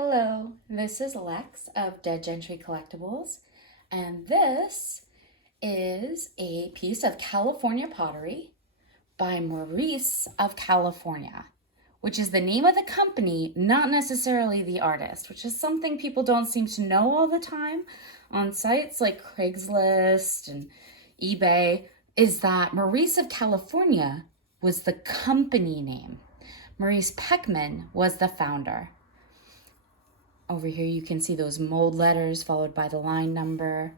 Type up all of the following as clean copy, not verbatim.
Hello, this is Lex of Gentry Collectables, and this is a piece of California pottery by Maurice of California, which is the name of the company, not necessarily the artist, which is something people don't seem to know all the time on sites like Craigslist and eBay, is that Maurice of California was the company name. Maurice Peckman was the founder. Over here you can see those mold letters followed by the line number.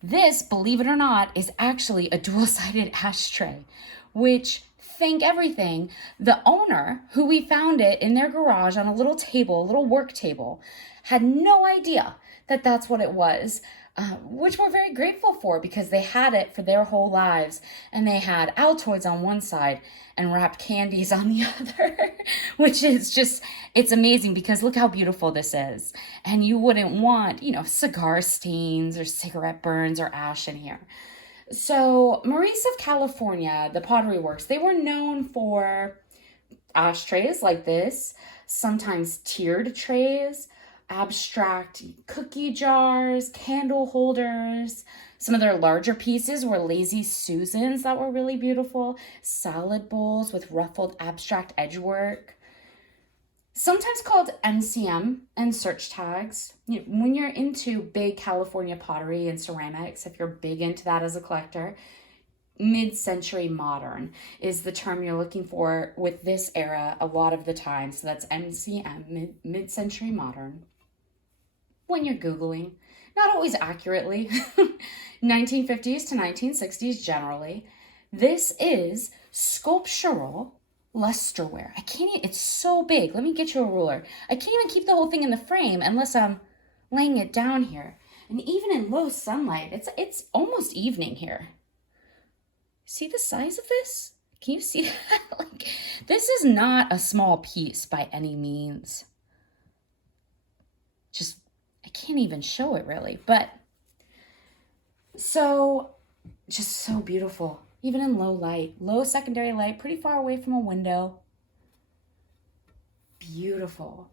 This, believe it or not, is actually a dual-sided ashtray, which, thank everything, the owner, who we found it in their garage on a little table, a little work table, had no idea that that's what it was, which we're very grateful for because they had it for their whole lives, and they had Altoids on one side and wrapped candies on the other, which is just, it's amazing because look how beautiful this is. And you wouldn't want, cigar stains or cigarette burns or ash in here. So Maurice of California, the Pottery Works, they were known for ashtrays like this, sometimes tiered trays, abstract cookie jars, candle holders. Some of their larger pieces were Lazy Susans that were really beautiful, salad bowls with ruffled abstract edgework, sometimes called MCM and search tags. When you're into big California pottery and ceramics, if you're big into that as a collector, mid-century modern is the term you're looking for with this era a lot of the time. So that's MCM, mid-century modern. When you're Googling, not always accurately, 1950s to 1960s generally. This is sculptural lusterware. It's so big. Let me get you a ruler. I can't even keep the whole thing in the frame unless I'm laying it down here. And even in low sunlight, it's almost evening here. See the size of this? Can you see that? This is not a small piece by any means. I can't even show it really, but so just so beautiful, even in low light, low secondary light, pretty far away from a window. Beautiful.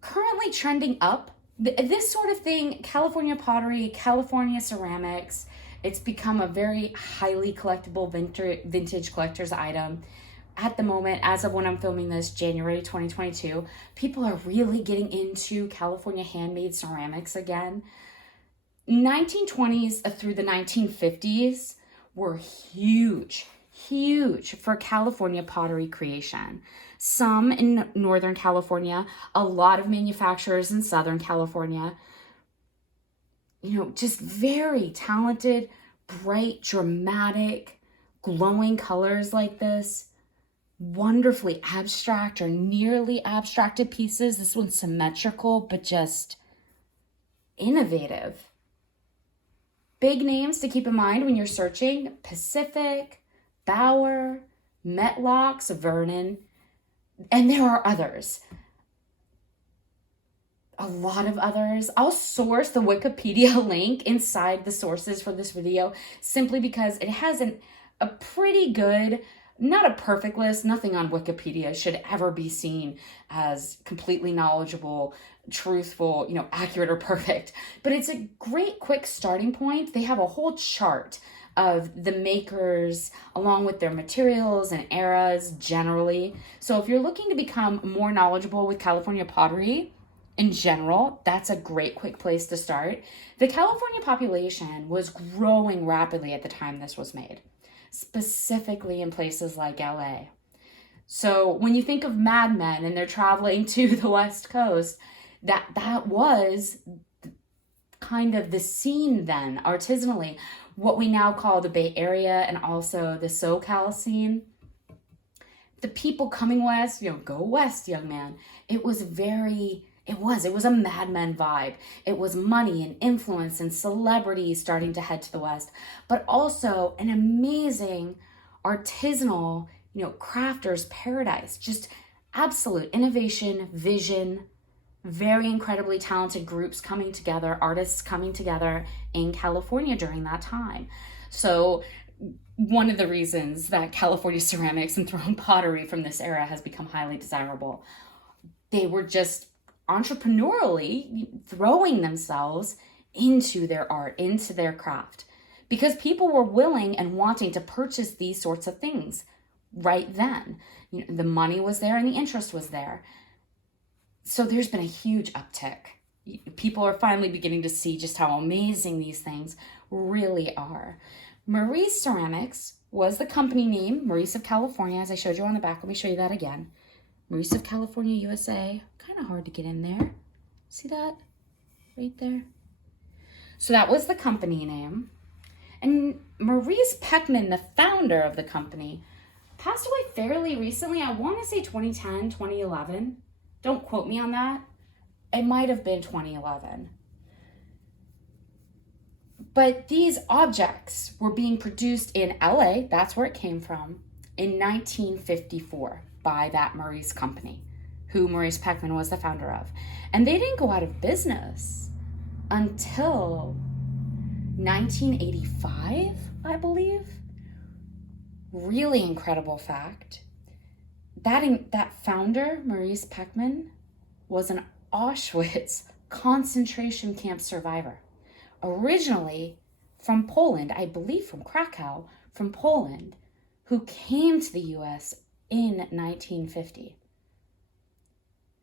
Currently trending up, this sort of thing, California pottery, California ceramics, it's become a very highly collectible vintage collector's item. At the moment, as of when I'm filming this, January 2022, people are really getting into California handmade ceramics again. 1920s through the 1950s were huge for California pottery creation. Some in Northern California, a lot of manufacturers in Southern California, just very talented, bright, dramatic, glowing colors like this. Wonderfully abstract or nearly abstracted pieces. This one's symmetrical, but just innovative. Big names to keep in mind when you're searching: Pacific, Bauer, Metlocks, Vernon, and there are others. A lot of others. I'll source the Wikipedia link inside the sources for this video simply because it has a pretty good, not a perfect list. Nothing on Wikipedia should ever be seen as completely knowledgeable, truthful, accurate or perfect. But it's a great quick starting point. They have a whole chart of the makers along with their materials and eras generally. So if you're looking to become more knowledgeable with California pottery in general, that's a great quick place to start. The California population was growing rapidly at the time this was made, specifically in places like LA. So when you think of Mad Men and they're traveling to the West Coast, that was kind of the scene then, artisanally, what we now call the Bay Area and also the SoCal scene. The people coming west, go west, young man. It was a Mad Men vibe. It was money and influence and celebrities starting to head to the west, but also an amazing artisanal, crafter's paradise. Just absolute innovation, vision, very incredibly talented groups coming together, artists coming together in California during that time. So one of the reasons that California ceramics and thrown pottery from this era has become highly desirable. they were just entrepreneurially throwing themselves into their art, into their craft, because people were willing and wanting to purchase these sorts of things right then. The money was there and the interest was there. So there's been a huge uptick. People are finally beginning to see just how amazing these things really are. Maurice Ceramics was the company name, Maurice of California, as I showed you on the back. Let me show you that again. Maurice of California, USA. Kind of hard to get in there. See that? Right there. So that was the company name. And Maurice Peckman, the founder of the company, passed away fairly recently. I want to say 2010, 2011. Don't quote me on that. It might have been 2011. But these objects were being produced in LA, that's where it came from, in 1954 by that Maurice company, who Maurice Peckman was the founder of. And they didn't go out of business until 1985, I believe. Really incredible fact. That founder, Maurice Peckman, was an Auschwitz concentration camp survivor. Originally from Poland, I believe from Krakow, from Poland, who came to the US in 1950.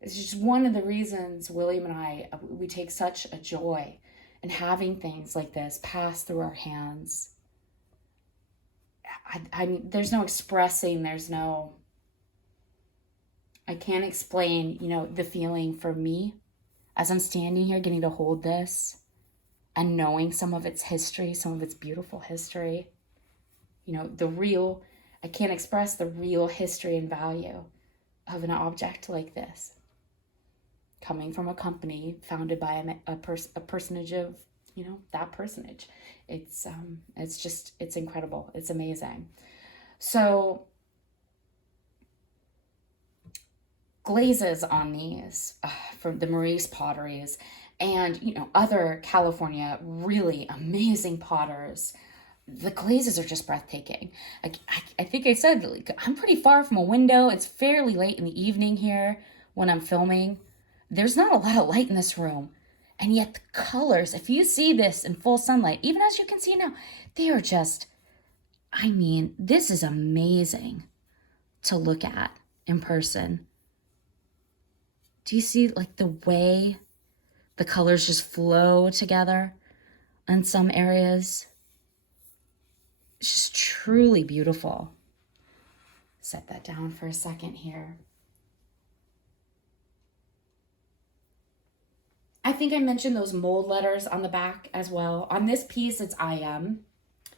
It's just one of the reasons William and I, we take such a joy in having things like this pass through our hands. There's no expressing, I can't explain, the feeling for me as I'm standing here getting to hold this and knowing some of its history, some of its beautiful history. I can't express the real history and value of an object like this, coming from a company founded by a personage of, that personage. It's incredible. It's amazing. So glazes on these from the Maurice potteries and, other California really amazing potters. The glazes are just breathtaking. I think I said, I'm pretty far from a window. It's fairly late in the evening here when I'm filming. There's not a lot of light in this room. And yet the colors, if you see this in full sunlight, even as you can see now, they are just, this is amazing to look at in person. Do you see the way the colors just flow together in some areas? It's just truly beautiful. Set that down for a second here. I think I mentioned those mold letters on the back as well. On this piece, it's IM.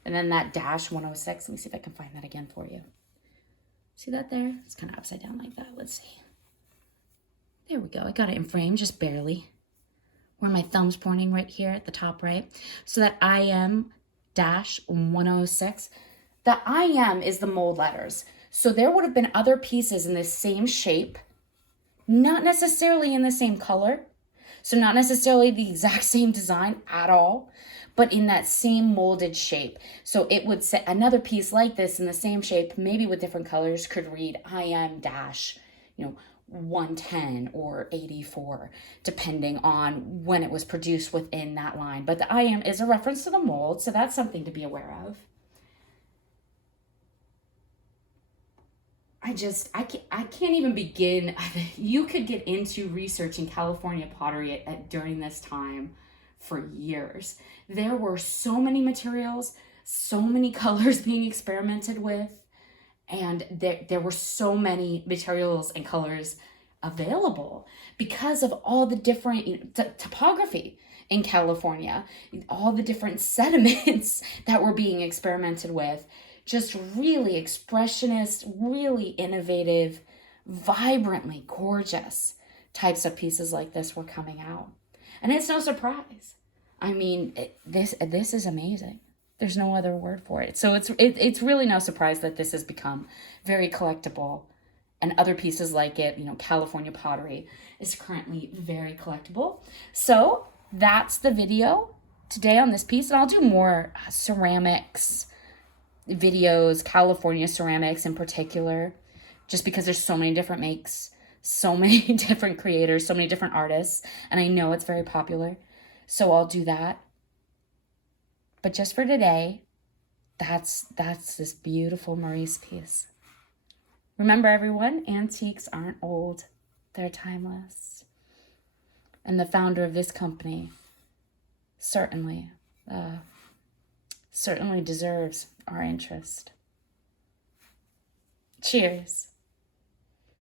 And then that -106. Let me see if I can find that again for you. See that there? It's kind of upside down like that. Let's see. There we go. I got it in frame, just barely. Where my thumb's pointing right here at the top right. So that IM-106. The IM is the mold letters. So there would have been other pieces in this same shape, not necessarily in the same color. So not necessarily the exact same design at all, but in that same molded shape. So it would say another piece like this in the same shape, maybe with different colors, could read IM-110 or 84, depending on when it was produced within that line. But the IM is a reference to the mold, so that's something to be aware of. I can't even begin. You could get into researching California pottery during this time for years. There were so many materials, so many colors being experimented with, and there were so many materials and colors available because of all the different topography in California, all the different sediments that were being experimented with. Just really expressionist, really innovative, vibrantly gorgeous types of pieces like this were coming out. And it's no surprise. This is amazing. There's no other word for it. So it's really no surprise that this has become very collectible, and other pieces like it, California pottery is currently very collectible. So that's the video today on this piece, and I'll do more ceramics videos, California ceramics in particular, just because there's so many different makes, so many different creators, so many different artists, and I know it's very popular, so I'll do that. But just for today, that's this beautiful Maurice piece. Remember, everyone, antiques aren't old. They're timeless. And the founder of this company certainly deserves our interest. Cheers.